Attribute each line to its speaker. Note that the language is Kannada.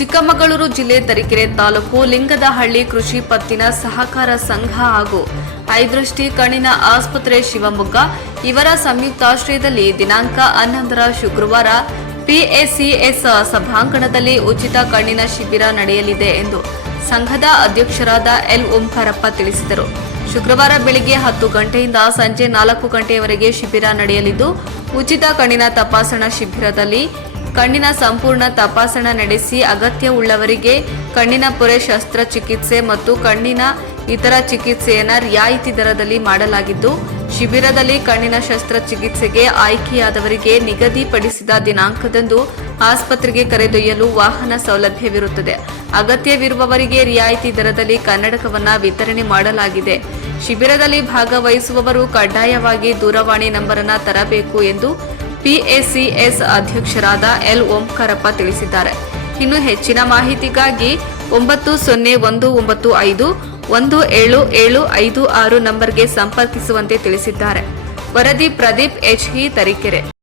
Speaker 1: ಚಿಕ್ಕಮಗಳೂರು ಜಿಲ್ಲೆ ತರೀಕೆರೆ ತಾಲೂಕು ಲಿಂಗದಹಳ್ಳಿ ಕೃಷಿ ಪತ್ತಿನ ಸಹಕಾರ ಸಂಘ ಹಾಗೂ ಐದೃಷ್ಟಿ ಕಣ್ಣಿನ ಆಸ್ಪತ್ರೆ ಶಿವಮೊಗ್ಗ, ಇವರ ಸಂಯುಕ್ತಾಶ್ರಯದಲ್ಲಿ ದಿನಾಂಕ ಹನ್ನೊಂದರ ಶುಕ್ರವಾರ ಪಿಎಸಿಎಸ್ ಸಭಾಂಗಣದಲ್ಲಿ ಉಚಿತ ಕಣ್ಣಿನ ಶಿಬಿರ ನಡೆಯಲಿದೆ ಎಂದು ಸಂಘದ ಅಧ್ಯಕ್ಷರಾದ ಎಲ್ ಓಂಕಾರಪ್ಪ ತಿಳಿಸಿದರು. ಶುಕ್ರವಾರ ಬೆಳಿಗ್ಗೆ ಹತ್ತು ಗಂಟೆಯಿಂದ ಸಂಜೆ ನಾಲ್ಕು ಗಂಟೆಯವರೆಗೆ ಶಿಬಿರ ನಡೆಯಲಿದ್ದು, ಉಚಿತ ಕಣ್ಣಿನ ತಪಾಸಣಾ ಶಿಬಿರದಲ್ಲಿ ಕಣ್ಣಿನ ಸಂಪೂರ್ಣ ತಪಾಸಣೆ ನಡೆಸಿ ಅಗತ್ಯ ಉಳ್ಳವರಿಗೆ ಕಣ್ಣಿನ ಪೊರೆ ಶಸ್ತ್ರಚಿಕಿತ್ಸೆ ಮತ್ತು ಕಣ್ಣಿನ ಇತರ ಚಿಕಿತ್ಸೆಯನ್ನು ರಿಯಾಯಿತಿ ದರದಲ್ಲಿ ಮಾಡಲಾಗಿದ್ದು, ಶಿಬಿರದಲ್ಲಿ ಕಣ್ಣಿನ ಶಸ್ತ್ರಚಿಕಿತ್ಸೆಗೆ ಆಯ್ಕೆಯಾದವರಿಗೆ ನಿಗದಿಪಡಿಸಿದ ದಿನಾಂಕದಂದು ಆಸ್ಪತ್ರೆಗೆ ಕರೆದೊಯ್ಯಲು ವಾಹನ ಸೌಲಭ್ಯವಿರುತ್ತದೆ. ಅಗತ್ಯವಿರುವವರಿಗೆ ರಿಯಾಯಿತಿ ದರದಲ್ಲಿ ಕನ್ನಡಕವನ್ನು ವಿತರಣೆ ಮಾಡಲಾಗಿದೆ. ಶಿಬಿರದಲ್ಲಿ ಭಾಗವಹಿಸುವವರು ಕಡ್ಡಾಯವಾಗಿ ದೂರವಾಣಿ ನಂಬರನ್ನು ತರಬೇಕು ಎಂದು ಪಿಎಸಿಎಸ್ ಅಧ್ಯಕ್ಷರಾದ ಎಲ್. ಓಂಕಾರಪ್ಪ ತಿಳಿಸಿದ್ದಾರೆ. ಇನ್ನು ಹೆಚ್ಚಿನ ಮಾಹಿತಿಗಾಗಿ ಒಂಬತ್ತು ಸೊನ್ನೆ ಒಂದು ಒಂಬತ್ತು ಐದು ಒಂದು ಏಳು ಏಳು ಐದು ಆರು ನಂಬರ್ಗೆ ಸಂಪರ್ಕಿಸುವಂತೆ ತಿಳಿಸಿದ್ದಾರೆ. ವರದಿ ಪ್ರದೀಪ್ ಎಚ್. ಹಿ ತರೀಕೆರೆ.